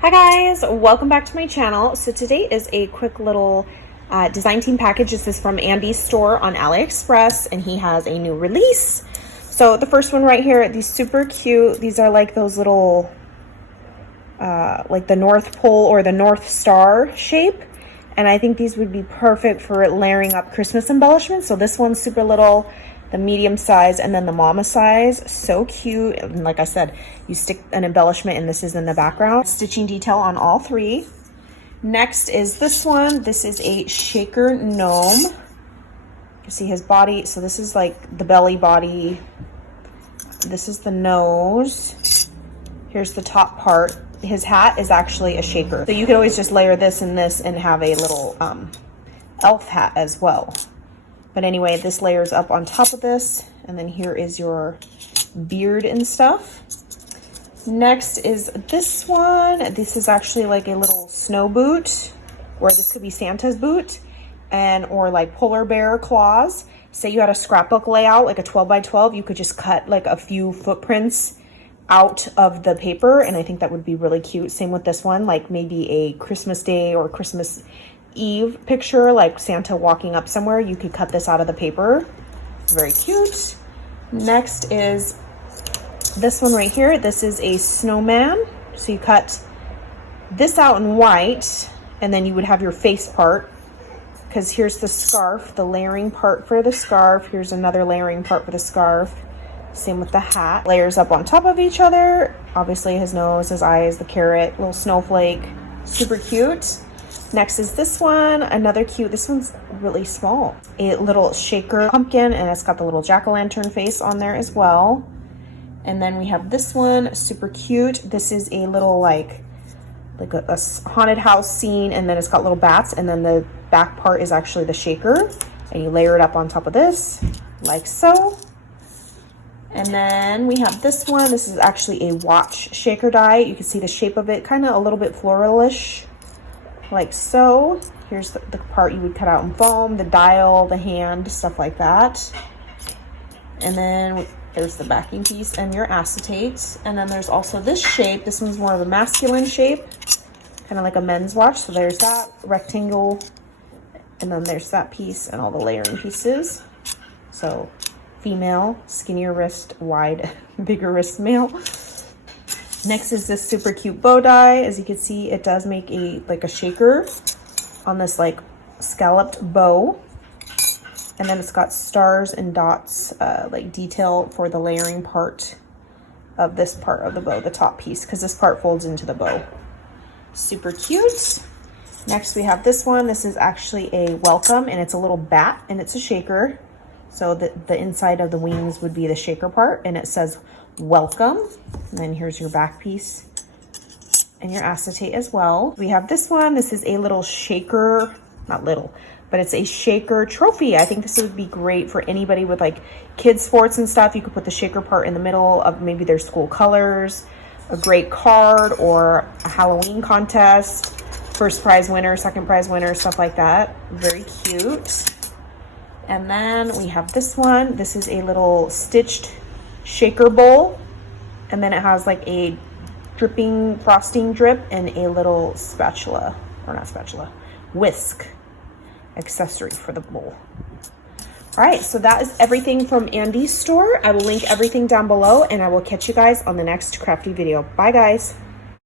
Hi guys, welcome back to my channel. So today is a quick little design team package. This is from Andy's store on Aliexpress, and he has a new release. So the first one right here, these super cute. These are like those little, like the North Pole or the North Star shape. And I think these would be perfect for layering up Christmas embellishments. So this one's super little, the medium size, and then the mama size. So cute. And like I said, you stick an embellishment and this is in the background. Stitching detail on all three. Next is this one. This is a shaker gnome. You see his body. So this is like the belly body. This is the nose. Here's the top part. His hat is actually a shaker. So you could always just layer this and this and have a little elf hat as well. But anyway, this layers up on top of this. And then here is your beard and stuff. Next is this one. This is actually like a little snow boot, or this could be Santa's boot, and or like polar bear claws. Say you had a scrapbook layout, like a 12 by 12, you could just cut like a few footprints out of the paper, and I think that would be really cute. Same with this one, like maybe a Christmas Day or Christmas Eve picture, like Santa walking up somewhere. You could cut this out of the paper. Very cute. Next is this one right here. This is a snowman. So you cut this out in white, and then you would have your face part, because here's the scarf, the layering part for the scarf. Here's another layering part for the scarf. Same with the hat. Layers up on top of each other. Obviously his nose, his eyes, the carrot, little snowflake. Super cute. Next is this one, another cute, this one's really small. A little shaker pumpkin, and it's got the little jack-o'-lantern face on there as well. And then we have this one, super cute. This is a little like a haunted house scene, and then it's got little bats, and then the back part is actually the shaker. And you layer it up on top of this, like so. And then we have this one. This is actually a watch shaker die. You can see the shape of it, kind of a little bit floralish, like so. Here's the part you would cut out in foam, the dial, the hand, stuff like that. And then there's the backing piece and your acetate. And then there's also this shape. This one's more of a masculine shape, kind of like a men's watch. So there's that rectangle, and then there's that piece and all the layering pieces. So female, skinnier wrist, wide, bigger wrist male. Next is this super cute bow die. As you can see, it does make a shaker on this like scalloped bow. And then it's got stars and dots, like detail for the layering part of this part of the bow, the top piece, because this part folds into the bow. Super cute. Next we have this one. This is actually a welcome, and it's a little bat, and it's a shaker. So the inside of the wings would be the shaker part, and it says welcome. And then here's your back piece and your acetate as well. We have this one. This is a little shaker, not little, but it's a shaker trophy. I think this would be great for anybody with like kids sports and stuff. You could put the shaker part in the middle of maybe their school colors, a great card, or a Halloween contest, first prize winner, second prize winner, stuff like that. Very cute. And then we have this one. This is a little stitched shaker bowl, and then it has like a dripping frosting drip and a little spatula, or not spatula, whisk accessory for the bowl. All right, so that is everything from Andy's store. I will link everything down below, and I will catch you guys on the next crafty video. Bye guys.